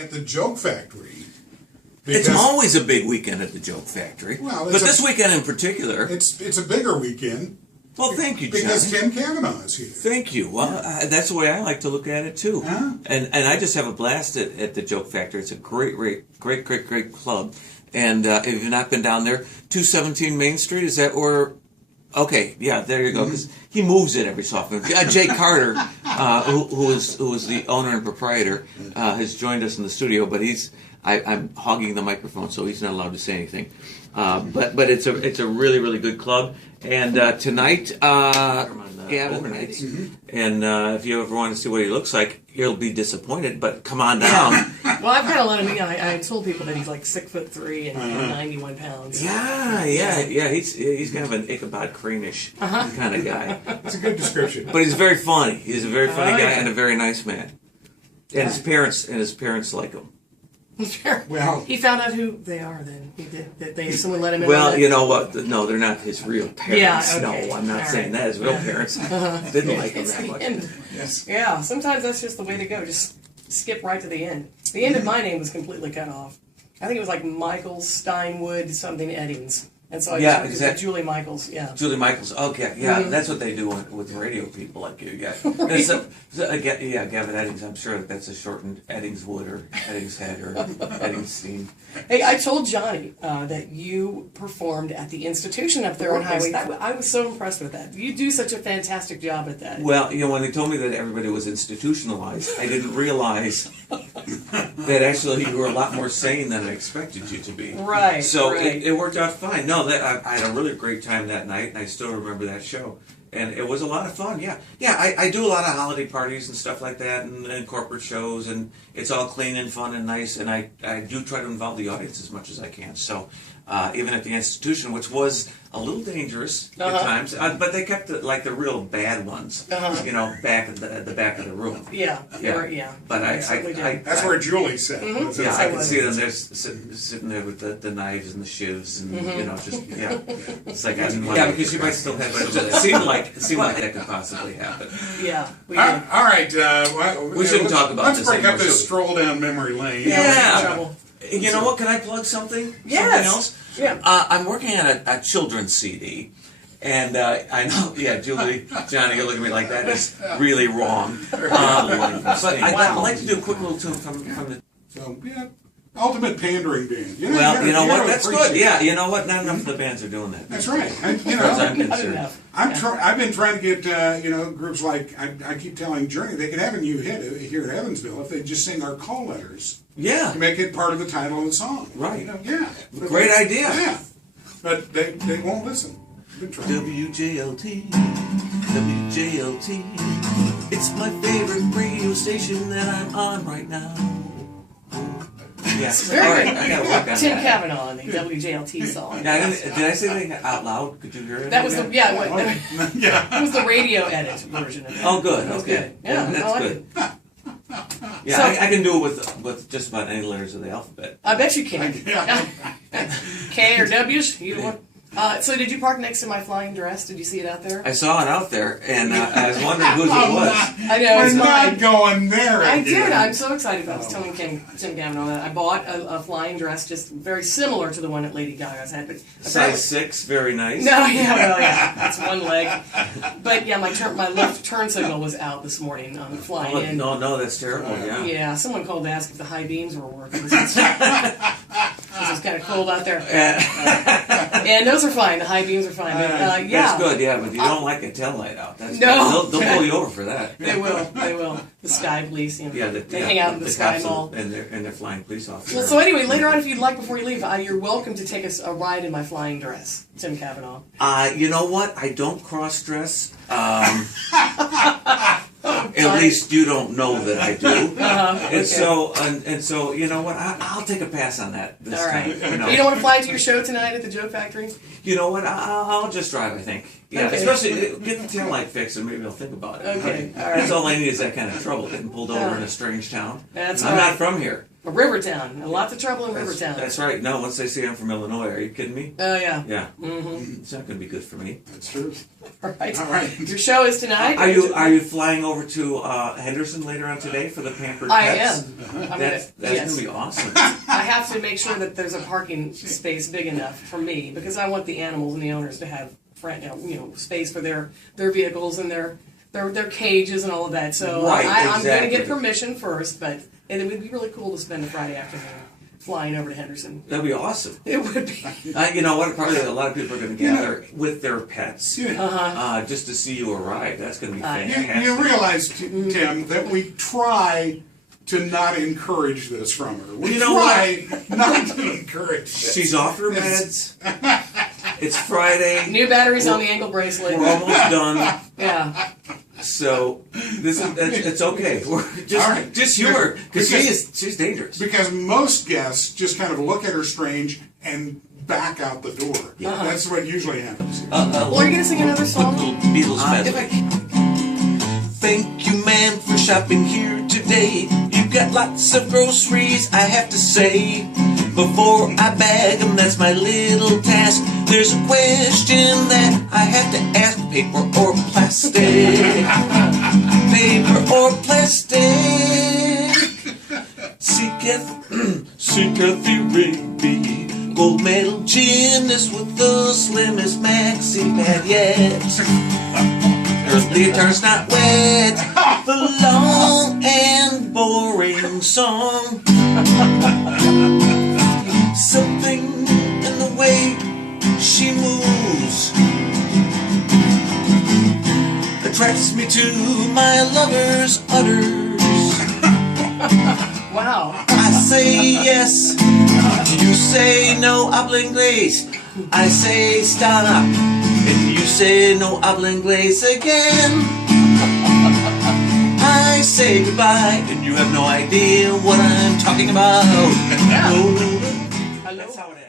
At the Joke Factory. It's always a big weekend at the Joke Factory. Well, but this weekend in particular. It's a bigger weekend. Well, thank you, Johnny. Because Tim Cavangh is here. Thank you. Well, that's the way I like to look at it, too. And I just have a blast at the Joke Factory. It's a great club. And if you've not been down there, 217 Main Street, is that where... Okay, yeah, there you go. Because he moves it every so often. Jay Carter, who is the owner and proprietor, has joined us in the studio, but I'm hogging the microphone, so he's not allowed to say anything. But it's a really good club. And tonight, overnight. And if you ever want to see what he looks like, you'll be disappointed. But come on down. Well, I've kind of let him. I told people that he's like 6'3" and 91 pounds. Yeah. He's kind of an Ichabod Crane-ish kind of guy. It's a good description. But he's very funny. He's a very funny guy and a very nice man. And his parents like him. Well, he found out who they are. Then he did. That someone let him in. Well, you know what? No, they're not his real parents. Yeah, okay. No, I'm not saying that. His real parents didn't like him that much. Yes. Yeah, sometimes that's just the way to go. Just skip right to the end. The end of my name was completely cut off. I think it was like Michael Steinwood something Eddings. And so I just went to Julie Michaels, Julie Michaels, okay, that's what they do with radio people like you, Gavin Eddings, I'm sure that's a shortened Eddingswood or Eddingshead or Eddingstein. Hey, I told Johnny that you performed at the institution up there on Highway. I was so impressed with that. You do such a fantastic job at that. Well, when they told me that everybody was institutionalized, I didn't realize that actually you were a lot more sane than I expected you to be. Right. So it worked out fine. No, I had a really great time that night, and I still remember that show. And it was a lot of fun, yeah. I do a lot of holiday parties and stuff like that, and corporate shows, and it's all clean and fun and nice, and I do try to involve the audience as much as I can. So even at the institution, which was a little dangerous at times, but they kept the real bad ones, back at the back of the room. Yeah. But that's where Julie sat. Yeah, I could see them there sitting there with the knives and the shivs, and it's like I didn't want. Yeah, because you might still have. But it seemed like that could possibly happen. Yeah. All right. We shouldn't talk about this. Let's break up this stroll down memory lane. Yeah. You know what? Can I plug something? Yes. Something else? Yeah. I'm working on a children's CD. And I know, Johnny, you look at me like that is really wrong. But I'd like to do a quick little tune from the... So, ultimate pandering band. You know what? That's good. Yeah, you know what? Not enough of the bands are doing that. That's right. I've been trying to get groups like I keep telling Journey they could have a new hit here at Evansville if they just sing our call letters. Yeah. To make it part of the title of the song. Right. Great idea. Yeah. But they won't listen. WJLT. It's my favorite radio station that I'm on right now. Yes. All right, I gotta work on Tim Cavangh on the WJLT song. Now, did I say anything out loud? Could you hear it? That was that was the radio edit version of it. Oh, good. That was Okay. Good. Yeah, that's good. Yeah, so, I can do it with just about any letters of the alphabet. I bet you can. K or W's, either one. So did you park next to my flying dress? Did you see it out there? I saw it out there, and I was wondering whose it was. I know. We're not going there. I did. I'm so excited about this. Telling Tim Cavangh that I bought a flying dress just very similar to the one that Lady Gaga's had. But size 6, very nice. No, that's one leg. But my left turn signal was out this morning flying in. No, that's terrible. Yeah, someone called to ask if the high beams were working. It's kind of cold out there. And those are fine. The high beams are fine. But, that's good, but you don't like a tail light out. That's no. They'll pull you over for that. They will. The Sky Police, they hang out in the Sky Mall. And they're flying police officers. Well, so anyway, later on, if you'd like, before you leave, you're welcome to take us a ride in my flying dress, Tim Cavangh. You know what? I don't cross-dress. At least you don't know that I do. And so, you know what? I'll take a pass on that this time. You don't want to fly to your show tonight at the Joke Factory? You know what? I'll just drive, I think. Yeah, especially get the tail light fixed and maybe I'll think about it. Okay, all right. That's all I need is that kind of trouble, getting pulled over in a strange town. That's I'm not from here. Rivertown. Lots of trouble in Rivertown. That's right. No, once they say I'm from Illinois, are you kidding me? Oh, yeah. Yeah. It's not going to be good for me. That's true. All right. All right. Your show is tonight. Are you flying over to Henderson later on today for the Pampered Pets? I am. That's yes. going to be awesome. I have to make sure that there's a parking space big enough for me because I want the animals and the owners to have space for their vehicles and their cages and all of that. So Right, I'm going to exactly. get permission first, but it would be really cool to spend a Friday afternoon flying over to Henderson. That'd be awesome. It would be. You know what? Probably a lot of people are going to gather with their pets just to see you arrive. That's going to be fantastic. You realize, Tim, that we try to not encourage this from her. We try not to encourage this. She's off her meds. It's Friday. New batteries on the ankle bracelet. We're almost done. Yeah. So it's okay. Just humor because she's dangerous. Because most guests just kind of look at her strange and back out the door. That's what usually happens. Well, are you going to sing another song? Beatles medley. Thank you, ma'am, for shopping here today. You've got lots of groceries, I have to say. Before I bag them, that's my little task. There's a question that I have to ask. Paper or plastic? Paper or plastic? Seeketh the Rigby, gold medal gymnast with the slimmest maxi pad yet. Her leotard's not wet. The long and boring song. Something in the way she moves attracts me to my lover's udders. Wow. I say yes, you say no, habla inglés. I say stop, and you say no, habla inglés again. I say goodbye, and you have no idea what I'm talking about. Hello. That's how it ends.